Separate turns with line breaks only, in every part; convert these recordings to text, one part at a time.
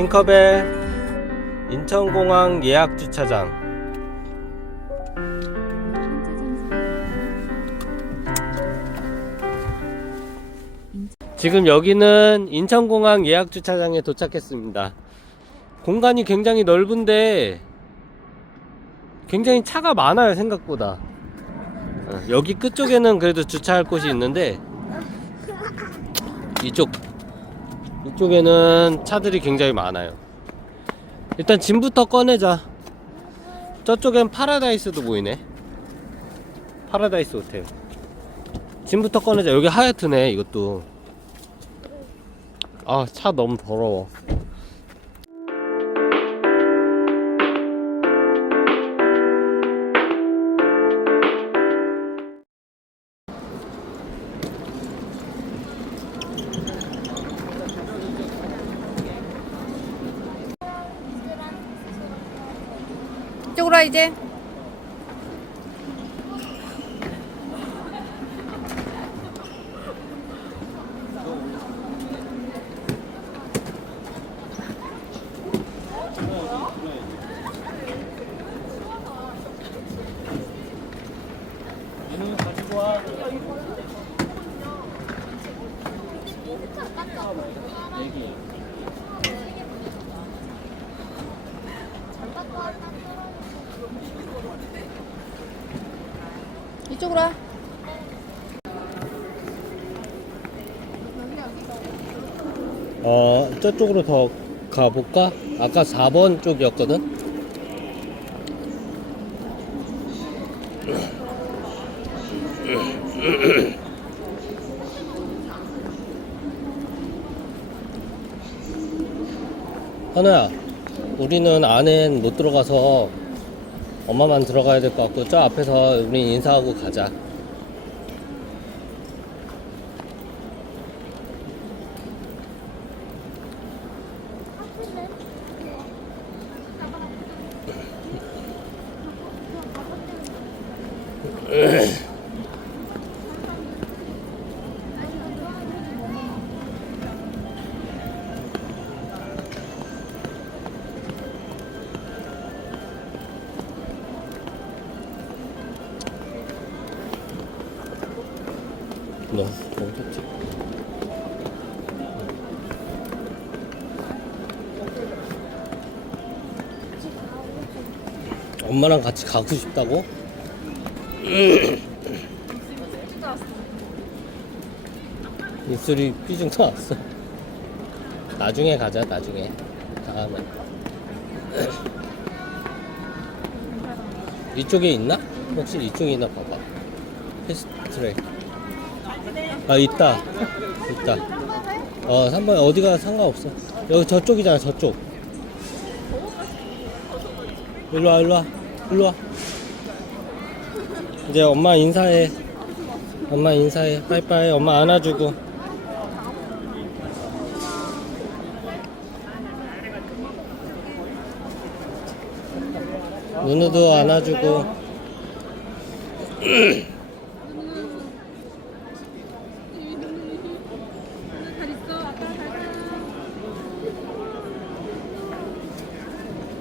팅커벨 인천공항 예약 주차장 지금 여기는 인천공항 예약 주차장에 도착했습니다. 공간이 굉장히 넓은데 굉장히 차가 많아요 생각보다. 어, 여기 끝쪽에는 그래도 주차할 곳이 있는데 이쪽 이쪽에는 차들이 굉장히 많아요. 일단 짐부터 꺼내자. 저쪽엔 파라다이스도 보이네. 파라다이스 호텔. 짐부터 꺼내자. 여기 하얏트네 이것도. 아 차 너무 더러워.
이쪽으로 와 이제 이쪽으로 와
어 저쪽으로 더 가볼까? 아까 4번 쪽이었거든. 하나야, 우리는 안엔 못 들어가서 엄마만 들어가야 될 것 같고 저 앞에서 우리 인사하고 가자. 너 어딨지? 엄마랑 같이 가고 싶다고? 입술이 삐죽 나왔어. 나중에 가자, 나중에. 다음에. 이쪽에 있나? 혹시 이쪽에 있나 봐봐. 패스트트랙. 아 있다. 있다. 어 3번 어디가 상관없어. 여기 저쪽이잖아 저쪽. 일로와 일로와. 일로와. 이제 엄마 인사해. 엄마 인사해. 빠이빠이. 엄마 안아주고. 누누도 안아주고
잘 있어 아빠랑 잘 가.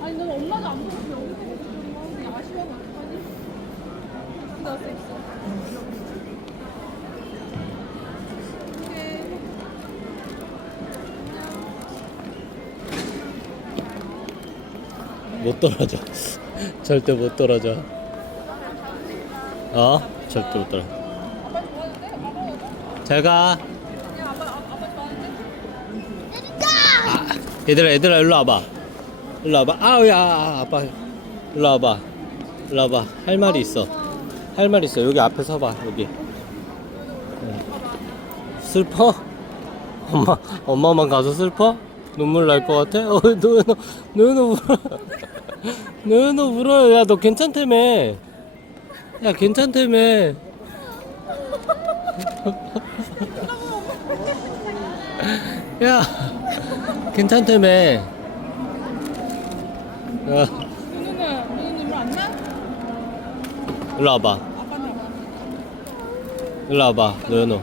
아니 넌 엄마도 안 보고 그냥 여기서 먹고 그냥 아쉬워하면 어떡하니? 나왔어 있어
못 떨어져. 절대 못 떨어져. 어? 절대 못 떨어져. 잘 가.
좋아하는데?
얘들아, 얘들아, 일로 와봐. 일로 와봐. 아우, 야, 아빠. 일로 와봐. 할 말이 있어. 할 말이 있어. 여기 앞에 서봐, 여기. 응. 슬퍼? 엄마, 엄마만 가서 슬퍼? 눈물 날 것 같아? 어, 너, 너 울어. 너, 너 울어. 야, 너 괜찮다며. 야, 괜찮다며. 야, 괜찮다며. 야,
누누는 누누 눈물 안 나?
일로 와봐.
아빠는 안 나.
일로 와봐, 노현우.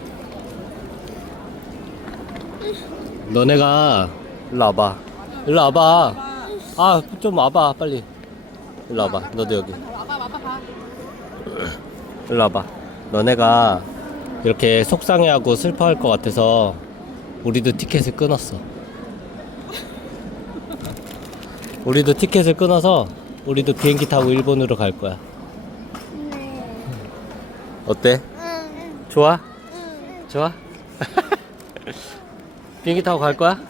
너네가 일로 와봐. 일로 와봐. 아, 좀 와봐, 빨리. 일로 와봐. 너도 여기.
봐.
일로 와봐. 너네가 이렇게 속상해하고 슬퍼할 것 같아서 우리도 티켓을 끊었어. 우리도 티켓을 끊어서 우리도 비행기 타고 일본으로 갈 거야.
네.
어때?
응.
좋아?
응.
좋아? 비행기 타고 갈 거야?
응.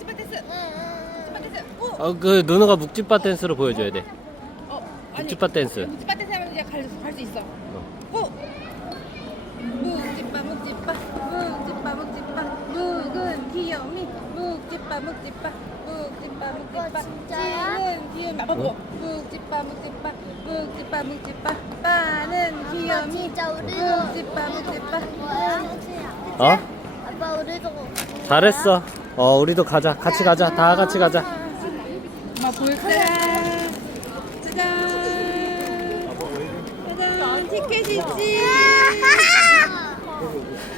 오.
어, 그 누누가 묵찌빠 댄스로 보여줘야 돼.
어. 아니.
묵찌빠 댄스.
묵지빠 댄스 하면 이제 갈수 있어. 오. 묵지빠 묵지빠 묵지빠 묵지빠 묵은 귀요미 묵지빠 묵지빠 묵지빠 묵지빠
어, 진짜야?
찌는 귀요미 아빠 뭐 묵지빠 묵지빠 묵지빠 묵지빠 빠는 귀요미
진짜 우리도
묵지빠 묵지빠
뭐야?
어?
아빠 우리도
잘했어. 어, 우리도 가자. 같이 가자. 다 같이 가자.
엄마 볼까라 짜잔 짜잔 티켓 있지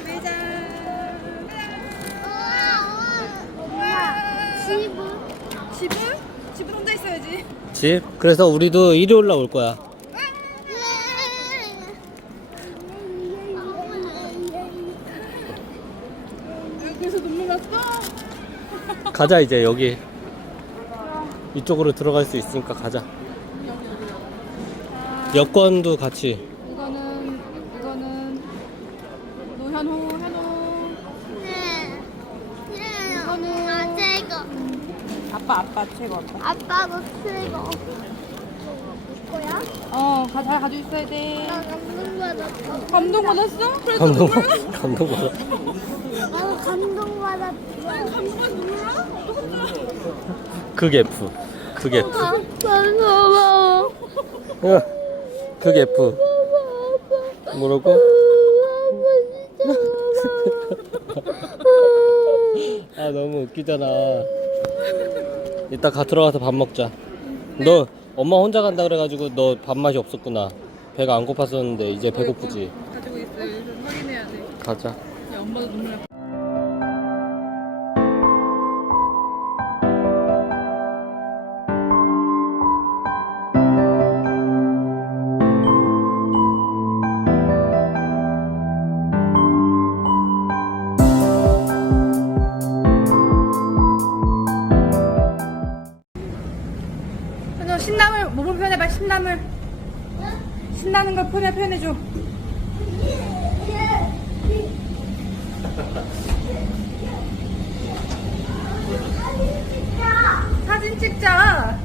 짜잔
엄마 집은
집은? 집은 혼자
집? 그래서 우리도 일요일 날 올 거야.
여기서 눈물 났어?
가자, 이제 여기. 이쪽으로 들어갈 수 있으니까 가자. 여권도 같이.
이거는 이거는 노현호 현호
이거는 아 최고
아빠 아빠 최고 아빠
아빠도 최고 거야?
어 가, 잘 가지고 있어야 돼
나 감동받았어
감동 받았어? 그래서
감동,
눈물 나?
감동 받아.
나도 감동받았어
감동받아 눈물 나? 어떡하지?
극 F. 극 F.
아빠 고마워
어, 극 F. 뭐라고? 아, 너무 웃기잖아. 이따 가 들어가서 밥 먹자. 너 엄마 혼자 간다 그래가지고 너 밥맛이 없었구나. 배가 안 고팠었는데 이제 배고프지.
가지고 있어요 확인해야 돼
가자.
야, 엄마도 눈물 나. 신나는 걸 표현해 표현해줘. 사진 찍자